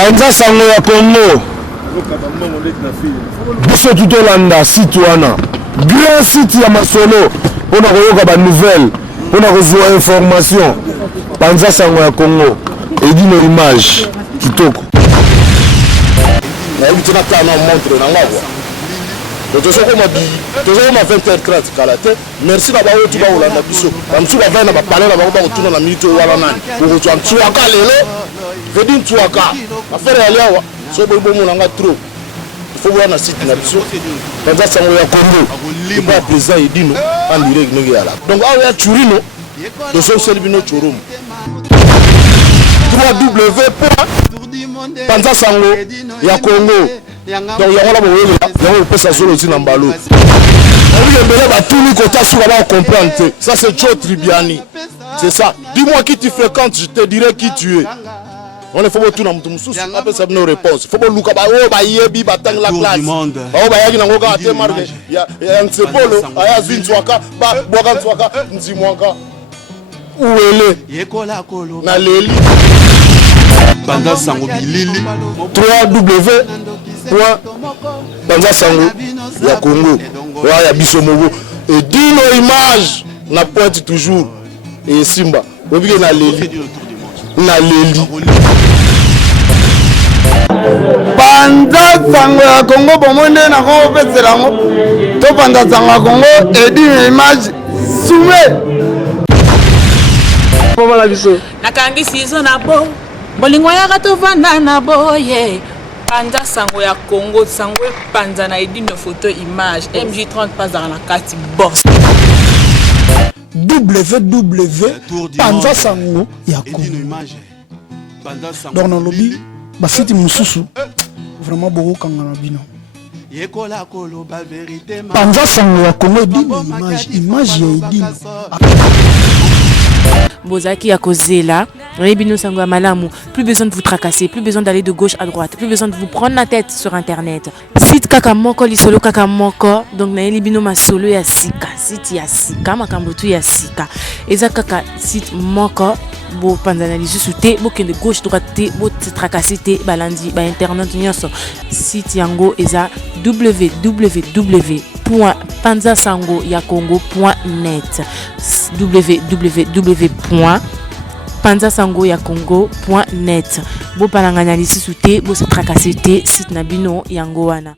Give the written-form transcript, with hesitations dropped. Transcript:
Panza sango ya Congo. Biso tutolanda site wana. Grand site ya masolo. On a koyoka ba nouvelle. On a reçu information. Panza sango ya Congo. Et dit nos images. Kitoko. Na hivi tena kana montre na ngwa. Tozo ko mabi. Tozo ko ma 20h30 kala te. Merci na ba otu ba olanda biso. Ba mtu ba vana ba parler na ba ko tuna na minute wala nani. Ko twa mtuaka lelo. Vedi mtuaka. Affaire ya leo. So bo bo munanga trop. Faut voir na site na biso. Panza sango ya Congo. Ba président edino en direct ngi yala. Donc awa ya churino. De son selbino churum. 3W. Panza sango ya Congo. Donc yango la boye yango pesa solo aussi na mbalo. On lui embele ba tout ni kota sur va comprendre. Ça c'est Joe Tribiani. C'est ça. Dis-moi qui tu fréquentes, je te dirai qui tu es. On est faut tout na mutu mususu après ça nos réponses. Faut luka ba o ba yebi ba tang la classe. Ba o ba yaki na ngoka te marque. Ya nsepolo aya zintswaka ba boka ntswaka nzimwaka. Uele yekola kolo na leli. Panza sango bilili 3W. Panza sango ya Congo. Wa ya biso mogo. Et dit nos images na pointe toujours et Simba. Obike na leli. Na leli. Panza sango ya Congo bomonde na ko peselango. To panza sango ya Congo et dit nos images soumet. Comment la biso? Nakangi sizo na bo. Bolingo ya gato vanda na boye. Panza sango ya Congo sango panza na edine photo image MJ30 pas dans la carte boss. www panza sango ya Congo. Donc dans lobby ba site mususu vraiment beaucoup kangana bino. Panza sango ya Congo edine image ya edine. Bozaki ya Kozela, Rebino Sango Malamu, plus besoin de vous tracasser, plus besoin d'aller de gauche à droite, plus besoin de vous prendre la tête sur internet. Site Kakamoko, Lisolo Kakamoko, donc na Libino Masolo ya Sika, site ya Sika, Makambotu ya Sika. Eza Kaka site Moko, bo panzana lisusu te, bo kende gauche droite te, bo tracasser te, balandi, ba internet nyonso. Site yango eza www.panzasangoyakongo.net www.panzasangoyakongo.net. Bo palanganya lisusu te, bo se tracasser te, site na bino yango wana.